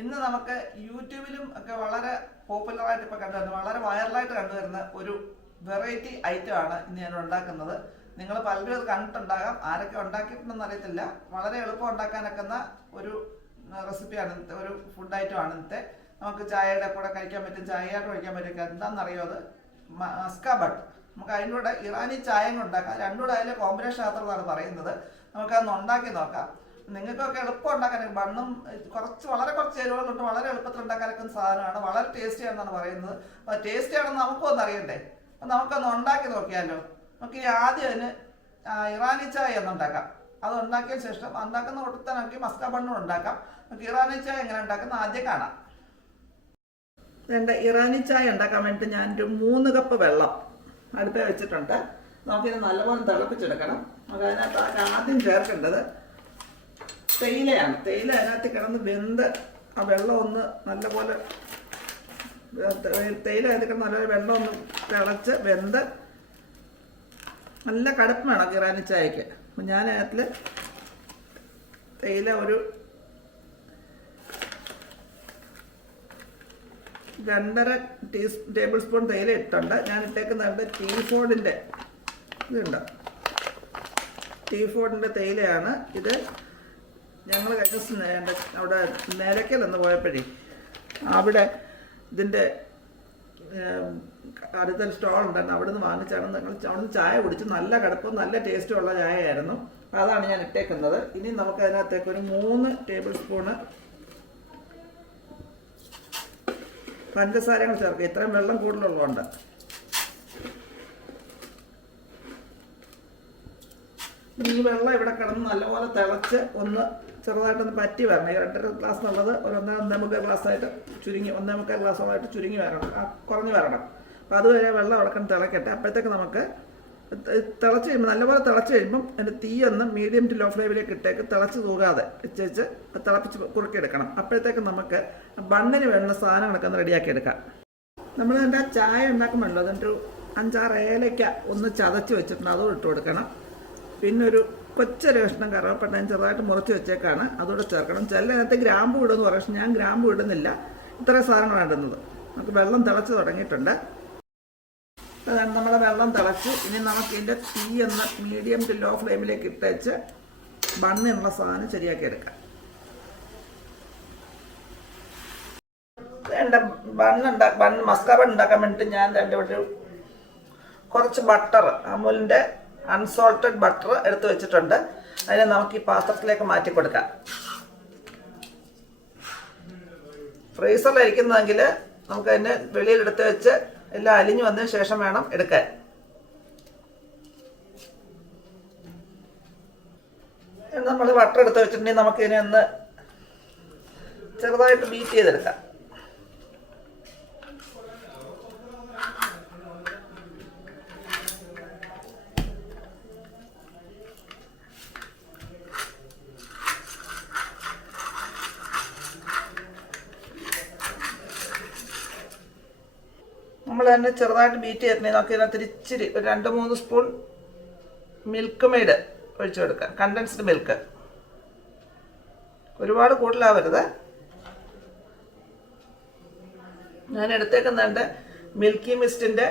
ഇന്ന് നമുക്ക് യൂട്യൂബിലും ഒക്കെ വളരെ പോപ്പുലറായിട്ട് ഇപ്പോൾ കണ്ടുവരുന്നത്, വളരെ വൈറലായിട്ട് കണ്ടുവരുന്ന ഒരു വെറൈറ്റി ഐറ്റം ആണ് ഇന്ന് ഞാൻ ഉണ്ടാക്കുന്നത്. നിങ്ങൾ പലരും അത് കണ്ടിട്ടുണ്ടാകാം. ആരൊക്കെ ഉണ്ടാക്കിയിട്ടുണ്ടെന്ന് അറിയത്തില്ല. വളരെ എളുപ്പം ഉണ്ടാക്കാനൊക്കുന്ന ഒരു റെസിപ്പിയാണ് ഇന്നത്തെ, ഒരു ഫുഡ് ഐറ്റം ആണ് ഇന്നത്തെ. നമുക്ക് ചായയുടെ കൂടെ കഴിക്കാൻ പറ്റും, ചായയായിട്ട് കഴിക്കാൻ പറ്റും. എന്താണെന്നറിയോ അത്? Musca but. നമുക്ക് അതിൻ്റെ കൂടെ ഇറാനി ചായയും ഉണ്ടാക്കാം. രണ്ടും കൂടെ അതിലെ കോമ്പിനേഷൻ ആത്രമാണ് പറയുന്നത്. നമുക്കതൊന്ന് ഉണ്ടാക്കി നോക്കാം. നിങ്ങൾക്കൊക്കെ എളുപ്പം ഉണ്ടാക്കാൻ, ബണ്ണും വളരെ കുറച്ച് ചേരുവകൾ കൊണ്ട് വളരെ എളുപ്പത്തിൽ ഉണ്ടാക്കാനൊക്കെ സാധനമാണ്. വളരെ ടേസ്റ്റി ആണെന്നാണ് പറയുന്നത്. അപ്പോൾ ടേസ്റ്റി ആണെന്ന് നമുക്കൊന്നും അറിയണ്ടേ? അപ്പം നമുക്കൊന്ന് ഉണ്ടാക്കി നോക്കിയാലോ. നമുക്ക് ഈ ആദ്യം അതിന് ഇറാനി ചായ ഒന്ന് ഉണ്ടാക്കാം. അത് ഉണ്ടാക്കിയ ശേഷം ഉണ്ടാക്കുന്ന കൂട്ടത്തിൽ നമുക്ക് മസ്ക ബണ്ണും ഉണ്ടാക്കാം. നമുക്ക് ഇറാനി ചായ എങ്ങനെ ഉണ്ടാക്കുന്ന ആദ്യം കാണാം. എൻ്റെ ഇറാനി ചായ ഉണ്ടാക്കാൻ വേണ്ടിയിട്ട് ഞാനൊരു 3 കപ്പ് വെള്ളം അടുപ്പേ വെച്ചിട്ടുണ്ട്. നമുക്കിത് നല്ലപോലെ തിളപ്പിച്ചെടുക്കണം. നമുക്ക് അതിനകത്ത് ആദ്യം ചേർക്കേണ്ടത് തേയിലയാണ്. തേയില അതിനകത്ത് കിടന്ന് വെന്ത് ആ വെള്ളം ഒന്ന് നല്ലപോലെ, തേയില അതിനകത്ത് കിടന്ന് നല്ലപോലെ വെള്ളം ഒന്ന് തിളച്ച് വെന്ത് നല്ല കടുപ്പ് വേണം ഇറാനി ചായക്ക്. അപ്പം ഞാൻ അതിൽ തേയില ഒരു 2.5 ടേബിൾ സ്പൂൺ തേയില ഇട്ടുണ്ട്. ഞാൻ ഇട്ടേക്കുന്നത് ടീഫോർഡിൻ്റെ ഇതുണ്ട്, ടീഫോർഡിൻ്റെ തേയിലയാണ് ഇത്. ഞങ്ങൾ കഴിഞ്ഞ അവിടെ നിലയ്ക്കലെന്ന് പോയപ്പോഴേ അവിടെ ഇതിൻ്റെ അടുത്തൊരു സ്റ്റോൾ ഉണ്ടായിരുന്നു. അവിടെ നിന്ന് വാങ്ങിച്ചാണ് ഞങ്ങൾ അവിടുന്ന് ചായ കുടിച്ച്. നല്ല കടുപ്പും നല്ല ടേസ്റ്റും ഉള്ള ചായയായിരുന്നു. അപ്പോൾ അതാണ് ഞാൻ ഇട്ടേക്കുന്നത്. ഇനി നമുക്ക് അതിനകത്തേക്ക് ഒരു 3 ടേബിൾ സ്പൂണ് പഞ്ചസാരങ്ങൾ ചേർക്കുക. ഇത്രയും വെള്ളം കൂടുതലുള്ളതുകൊണ്ട്. ഈ വെള്ളം ഇവിടെ കിടന്ന് നല്ലപോലെ തിളച്ച് ഒന്ന് ചെറുതായിട്ടൊന്ന് പറ്റി വരണം. ഈ 2.5 ഗ്ലാസ് എന്നുള്ളത് ഒരു 1.25 ഗ്ലാസ്സായിട്ട് ചുരുങ്ങി, 1.25 ഗ്ലാസ്സോളായിട്ട് ചുരുങ്ങി വരണം, കുറഞ്ഞ് വരണം. അപ്പോൾ അതുവരെ വെള്ളം അവിടെ കിടന്ന് തിളക്കട്ടെ. അപ്പോഴത്തേക്ക് നമുക്ക് തിളച്ച് കഴിയുമ്പോൾ, നല്ലപോലെ തിളച്ച് കഴിയുമ്പം അതിൻ്റെ തീയൊന്ന് മീഡിയം ടു ലോ ഫ്ലെയിമിലേക്ക് ഇട്ടേക്ക്. തിളച്ച് തൂകാതെ വെച്ച് തിളപ്പിച്ച് കുറുക്കിയെടുക്കണം. അപ്പോഴത്തേക്ക് നമുക്ക് ബണ്ണിന് വേണ്ട സാധനങ്ങളൊക്കെ ഒന്ന് റെഡിയാക്കി എടുക്കാം. നമ്മൾ അതിൻ്റെ ചായ ഉണ്ടാക്കുമ്പോഴല്ലോ അതിൻ്റെ 5-6 ഏലയ്ക്ക ഒന്ന് ചതച്ച് വെച്ചിട്ടുണ്ട്, അതും ഇട്ട് കൊടുക്കണം. പിന്നെ ഒരു കൊച്ചൊരു കഷ്ണം കറുവപ്പട്ട ചെറുതായിട്ട് മുറിച്ച് വെച്ചേക്കാണ്, അതുകൂടെ ചേർക്കണം. ചിലതിനകത്ത് ഗ്രാമ്പു ഇടുമെന്ന് പറയും, പക്ഷെ ഞാൻ ഗ്രാമ്പു ഇടുന്നില്ല. ഇത്രയും സാധനങ്ങളാണ് ഇടുന്നത്. നമുക്ക് വെള്ളം തിളച്ച് തുടങ്ങിയിട്ടുണ്ട്. അതാണ് നമ്മുടെ വെള്ളം തിളച്ച്. ഇനി നമുക്ക് ഇതിൻ്റെ തീ ഒന്ന് മീഡിയം ടു ലോ ഫ്ലെയിമിലേക്ക് ഇട്ടേച്ച് ബണ്ണിനുള്ള സാധനം ശരിയാക്കി എടുക്കാം. എൻ്റെ ബണ്ണ് മസ്ക ബണ്ണ് ഉണ്ടാക്കാൻ വേണ്ടിയിട്ട് ഞാൻ ഒരു കുറച്ച് ബട്ടർ, അമുലിൻ്റെ അൺസോൾട്ടഡ് ബട്ടർ എടുത്ത് വെച്ചിട്ടുണ്ട്. അതിനെ നമുക്ക് ഈ പാത്രത്തിലേക്ക് മാറ്റി കൊടുക്കാം. ഫ്രീസറിലിരിക്കുന്നതെങ്കിൽ നമുക്ക് അതിനെ വെളിയിലെടുത്ത് വെച്ച് എല്ലാം അലിഞ്ഞു വന്നതിന് ശേഷം വേണം എടുക്കാൻ. നമ്മൾ ബട്ടർ എടുത്ത് വെച്ചിട്ടുണ്ടെങ്കിൽ നമുക്കിതിനെ ഒന്ന് ചെറുതായിട്ട് ബീറ്റ് ചെയ്തെടുക്കാം. നമ്മൾ തന്നെ ചെറുതായിട്ട് ബീറ്റ് ചെയ്തിട്ടുണ്ടെങ്കിൽ നമുക്ക് ഇതിനകത്ത് ഇച്ചിരി ഒരു 2-3 സ്പൂൺ മിൽക്ക് മെയ്ഡ് ഒഴിച്ചു കൊടുക്കാം. കണ്ടൻസ്ഡ് മിൽക്ക്, ഒരുപാട് കൂടുതലാവരുത്. ഞാൻ എടുത്തേക്കുന്നുണ്ട് മിൽക്കി മിസ്റ്റിൻ്റെ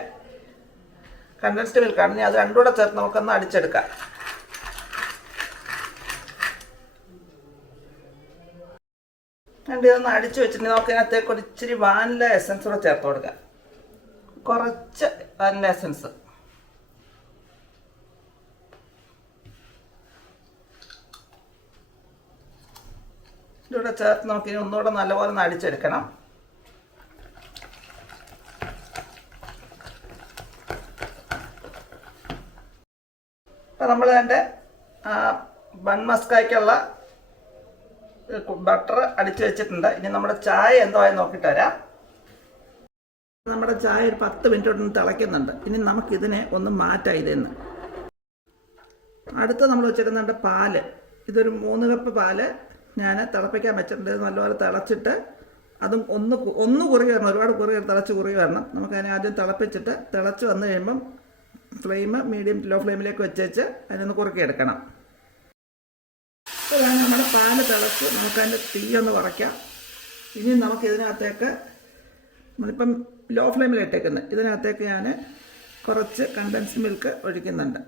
കണ്ടൻസ്ഡ് മിൽക്കാണ്. അത് രണ്ടും കൂടെ ചേർത്ത് നമുക്കൊന്ന് അടിച്ചെടുക്കാം. ഇതൊന്ന് അടിച്ചു വെച്ചിട്ടുണ്ടെങ്കിൽ നമുക്ക് ഇതിനകത്തേക്ക് ഒരു ഇച്ചിരി വാനില എസൻസ് കൂടെ ചേർത്ത് കൊടുക്കാം. കുറച്ച് വാനില എസൻസ്. ഇതിലൂടെ ചേർത്ത് നമുക്കിനി ഒന്നുകൂടെ നല്ലപോലെ ഒന്ന് അടിച്ചെടുക്കണം. അപ്പം നമ്മൾ അതിൻ്റെ ബൺ മസ്കായ്ക്കുള്ള ബട്ടർ അടിച്ചു വെച്ചിട്ടുണ്ട്. ഇനി നമ്മുടെ ചായ എന്തോ ആയി നോക്കിയിട്ട് വരാം. നമ്മുടെ ചായ ഒരു 10 മിനിറ്റ് കൊണ്ട് തിളയ്ക്കുന്നുണ്ട്. ഇനി നമുക്കിതിനെ ഒന്ന് മാറ്റാം. ഇതിന്ന് അടുത്ത് നമ്മൾ വെച്ചേക്കുന്നുണ്ട് പാല്. ഇതൊരു 3 കപ്പ് പാല് ഞാൻ തിളപ്പിക്കാൻ വെച്ചിട്ടുണ്ട്. നല്ലപോലെ തിളച്ചിട്ട് അതും ഒന്ന് കുറുകി വരണം, ഒരുപാട് തിളച്ച് കുറുകി വരണം. നമുക്കതിനെ ആദ്യം തിളപ്പിച്ചിട്ട് തിളച്ച് വന്നു കഴിയുമ്പം ഫ്ലെയിം മീഡിയം ലോ ഫ്ലെയിമിലേക്ക് വെച്ചേച്ച് അതിനൊന്ന് കുറുക്കിയെടുക്കണം. ഇപ്പോൾ നമ്മുടെ പാല് തിളച്ച് നമുക്കതിൻ്റെ തീ ഒന്ന് കുറയ്ക്കാം. ഇനി നമുക്ക് ഇതിനകത്തേക്ക് നമ്മളിപ്പം ലോ ഫ്ലെയിമിൽ ഇട്ടേക്കുന്നത്, ഇതിനകത്തേക്ക് ഞാൻ കുറച്ച് കണ്ടൻസ്ഡ് മിൽക്ക് ഒഴിക്കുന്നുണ്ട്.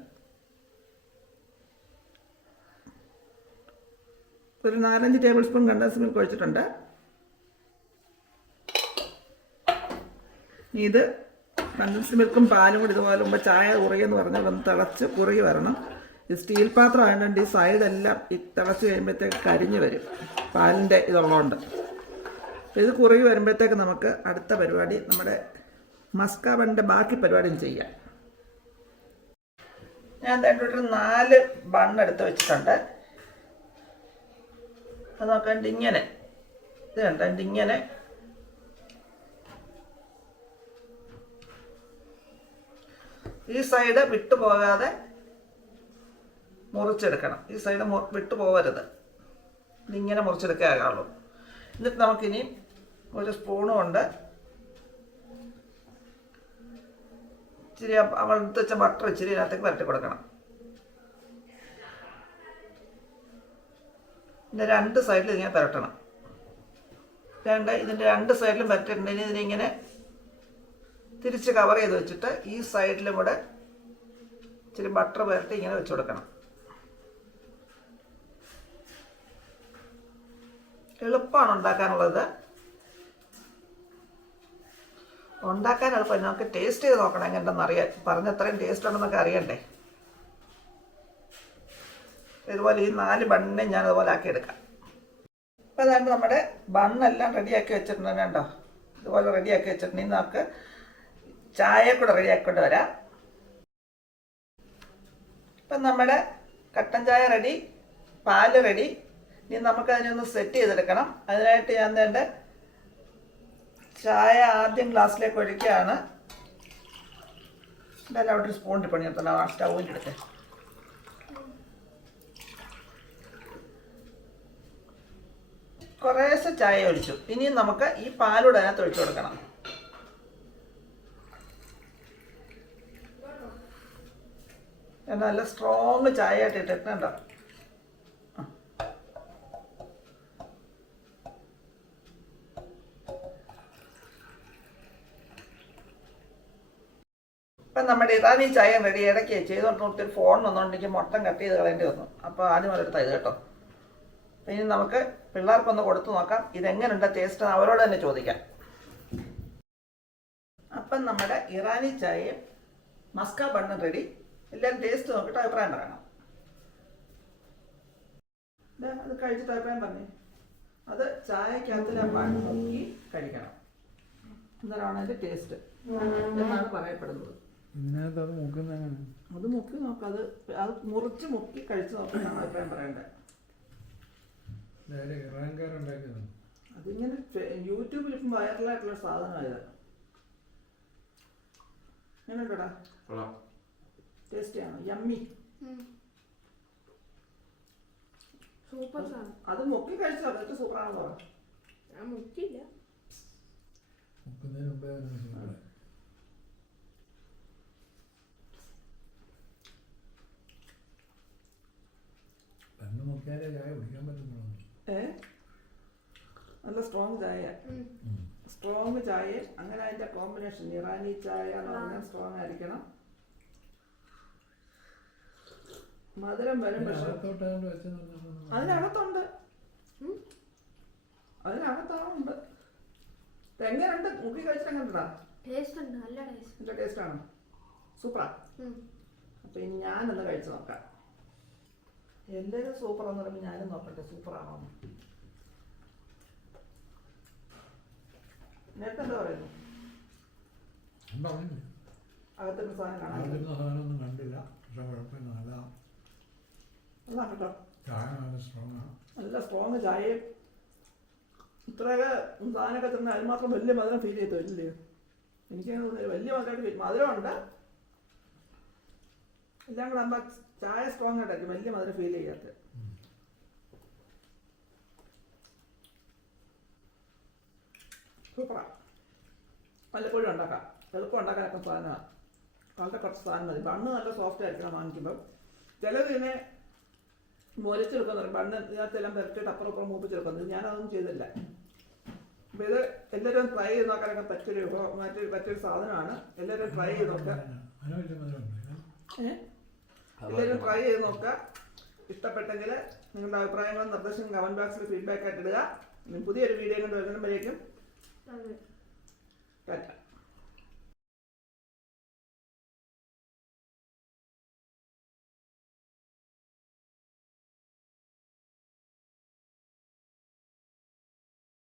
ഒരു 4-5 ടേബിൾ സ്പൂൺ കണ്ടൻസ്ഡ് മിൽക്ക് ഒഴിച്ചിട്ടുണ്ട്. ഇത് കണ്ടൻസ്ഡ് മിൽക്കും പാലും കൂടി ഇതുപോലെ മുമ്പ് ചായ കുറുകിയെന്ന് പറഞ്ഞാൽ ഒന്ന് തിളച്ച് കുറുകി വരണം. ഈ സ്റ്റീൽ പാത്രം ആയതുകൊണ്ട് ഈ സൈഡെല്ലാം ഈ തിളച്ച് കഴിയുമ്പോഴത്തേക്ക് കരിഞ്ഞ് വരും, പാലിൻ്റെ ഇതുള്ളതുകൊണ്ട്. ഇത് കുറുകി വരുമ്പോഴത്തേക്ക് നമുക്ക് അടുത്ത പരിപാടി നമ്മുടെ മസ്കാബണിൻ്റെ ബാക്കി പരിപാടിയും ചെയ്യാം. ഞാൻ തേണ്ടിട്ട് 4 ബണ്ണെടുത്ത് വെച്ചിട്ടുണ്ട്. അത് നോക്കണ്ട് ഇങ്ങനെ, ഇത് കണ്ടു ഇങ്ങനെ ഈ സൈഡ് വിട്ടുപോകാതെ മുറിച്ചെടുക്കണം. ഈ സൈഡ് വിട്ടു പോകരുത്, ഇതിങ്ങനെ മുറിച്ചെടുക്കേ ആകാവുള്ളൂ. എന്നിട്ട് നമുക്കിനി ഒരു സ്പൂണും കൊണ്ട് ഇച്ചിരി എടുത്ത് വെച്ച ബട്ടർ ഇച്ചിരി ഇതിനകത്തേക്ക് പരട്ടി കൊടുക്കണം. ഇതിൻ്റെ 2 സൈഡിൽ ഇങ്ങനെ പരട്ടണം. ഇതിൻ്റെ 2 സൈഡിലും പരട്ടിട്ടുണ്ടെങ്കിൽ ഇതിനിങ്ങനെ തിരിച്ച് കവർ ചെയ്ത് വെച്ചിട്ട് ഈ സൈഡിലും കൂടെ ഇച്ചിരി ബട്ടർ പരട്ടി ഇങ്ങനെ വെച്ച് കൊടുക്കണം. എളുപ്പമാണ് ഉണ്ടാക്കാനുള്ളത്. ഉണ്ടാക്കാൻ എളുപ്പം. നമുക്ക് ടേസ്റ്റ് ചെയ്ത് നോക്കണം എങ്ങനെയുണ്ടെന്ന് അറിയാം. പറഞ്ഞത്രയും ടേസ്റ്റ് ഉണ്ടെന്നൊക്കെ അറിയണ്ടേ. ഇതുപോലെ ഈ 4 ബണ്ണിനെ ഞാൻ അതുപോലെ ആക്കിയെടുക്കാം. അപ്പോൾ അതാണ്ട് നമ്മുടെ ബണ്ണെല്ലാം റെഡിയാക്കി വെച്ചിട്ടുണ്ട് കേട്ടോ. ഇതുപോലെ റെഡിയാക്കി വെച്ചിട്ടുണ്ടെങ്കിൽ നമുക്ക് ചായ കൂടെ റെഡിയാക്കിക്കൊണ്ട് വരാം. ഇപ്പം നമ്മുടെ കട്ടൻ ചായ റെഡി, പാല് റെഡി. ഇനി നമുക്കതിനെ ഒന്ന് സെറ്റ് ചെയ്തെടുക്കണം. അതിനായിട്ട് ഞാൻ വേണ്ട ചായ ആദ്യം ഗ്ലാസ്സിലേക്ക് ഒഴിക്കുകയാണ്. എന്തായാലും അവിടെ ഒരു സ്പൂണിൽ പണി നിർത്തണം, ആ സ്റ്റൗവിൻ്റെ അടുത്ത്. കുറേശ്ശെ ചായ ഒഴിച്ചു. ഇനി നമുക്ക് ഈ പാലൂടെ അതിനകത്ത് ഒഴിച്ചു കൊടുക്കണം. നല്ല സ്ട്രോങ് ചായ ആയിട്ട് ഇട്ടിട്ടുണ്ടോ. ഇപ്പം നമ്മുടെ ഇറാനി ചായ റെഡി. ഇടയ്ക്ക് ചെയ്തുകൊണ്ട് ഒത്തിരി ഫോൺ വന്നുകൊണ്ടെങ്കിൽ മൊത്തം കട്ട് ചെയ്ത് കളയേണ്ടി വന്നു. അപ്പോൾ ആദ്യം അതെടുത്താൽ ഇത് കേട്ടോ. ഇനി നമുക്ക് പിള്ളേർക്കൊന്ന് കൊടുത്തു നോക്കാം ഇതെങ്ങനെയുണ്ട് ടേസ്റ്റ്, അവരോട് തന്നെ ചോദിക്കാം. അപ്പം നമ്മുടെ ഇറാനി ചായയും മസ്ക ബണ്ണും റെഡി. എല്ലാവരും ടേസ്റ്റ് നോക്കിയിട്ട് അഭിപ്രായം പറയണം. അത് കഴിച്ചിട്ട് അഭിപ്രായം പറഞ്ഞു. അത് ചായക്കകത്തിൽ ബണ്ണ് നോക്കി കഴിക്കണം, എന്നാലാണ് അതിൻ്റെ ടേസ്റ്റ് എന്നാണ് പറയപ്പെടുന്നത്. അത് മുക്കി നോക്കാം, അത് മുറിച്ച് മുക്കി കഴിച്ച് നോക്കാനാണ് അഭിപ്രായം പറയേണ്ടത്. അതിങ്ങനെ യൂട്യൂബിൽ ഇപ്പം വൈറലായിട്ടുള്ള സാധനമായത്. എങ്ങനെയുണ്ടോടാ? ടേസ്റ്റിയാണോ? യമ്മി. സൂപ്പർ. അത് മുക്കി കഴിച്ചോ? അതൊക്കെ സൂപ്പറാണെന്ന് പറയാം. ഞാൻ മുക്കില്ല. നല്ല സ്ട്രോങ് ചായ, സ്ട്രോങ് ചായ. അങ്ങനെ അതിന്റെ കോമ്പിനേഷൻ ഇറാനി ചായ എന്ന് പറഞ്ഞാൽ സ്ട്രോങ് ആയിരിക്കണം. മധുരം വരും, പക്ഷെ അതിനകത്തുണ്ട്, അതിനകത്താണുണ്ട്. എങ്ങനെയുണ്ട്? മുക്കി കഴിച്ചിട്ട് എങ്ങനെയുണ്ടാ? നല്ല ടേസ്റ്റ് ആണ്, സൂപ്പറാ. അപ്പൊ ഇനി ഞാനൊന്ന് കഴിച്ചു നോക്കാം. എല്ലാവരും സൂപ്പറാന്ന് പറയുമ്പോൾ ഞാനും നോക്കട്ടെ സൂപ്പറാണോ. നേരത്തെ എന്താ പറയുന്നു? അകത്തൊരു സാധനം കാണാൻ കണ്ടില്ല, പക്ഷെ കുഴപ്പമില്ല. കേട്ടോ, നല്ല സ്ട്രോങ് ചായയും ഇത്രയൊക്കെ സാധനമൊക്കെ തന്നെ അതിന് മാത്രം വലിയ മധുരം ഫീൽ ചെയ്തു വരില്ലേ? എനിക്കങ്ങനെ തോന്നില്ല വലിയ മധുരമായിട്ട്. മധുരമുണ്ട്, എല്ലാം കൂടെ ആകുമ്പോൾ ചായ സ്ട്രോങ് ആയിട്ടായിരിക്കും, വലിയ മധുരം ഫീൽ ചെയ്യാത്ത. സൂപ്പറാ. വല്ലപ്പോഴും ഉണ്ടാക്കാം, എളുപ്പം ഉണ്ടാക്കാനൊക്കെ സാധനമാണ്. വളരെ കുറച്ച് സാധനം മതി. ബണ്ണ് നല്ല സോഫ്റ്റ് ആയിരിക്കണം വാങ്ങിക്കുമ്പം. ചിലത് ഇതിനെ മൊരിച്ചെടുക്കാൻ പറയും. ബണ്ണ് ഇതിനകത്തെല്ലാം പുരട്ടിയിട്ട് അപ്പുറം മൂപ്പിച്ചെടുക്കുന്നത്. ഞാനതൊന്നും ചെയ്തില്ല. അപ്പോൾ ഇത് എല്ലാവരും ട്രൈ ചെയ്ത് നോക്കാനൊക്കെ പറ്റിയൊരു സാധനമാണ്. എല്ലാവരും ട്രൈ ചെയ്ത് നോക്കുക. എല്ലാവരും ട്രൈ ചെയ്ത് നോക്കുക. ഇഷ്ടപ്പെട്ടെങ്കിൽ നിങ്ങളുടെ അഭിപ്രായങ്ങളും നിർദ്ദേശങ്ങളും കമൻറ്റ് ബോക്സിൽ ഫീഡ്ബാക്ക് ആയിട്ട് ഇടുക. പുതിയൊരു വീഡിയോ കൊണ്ട് വരുന്നതിനും വരേക്കും ടാറ്റ.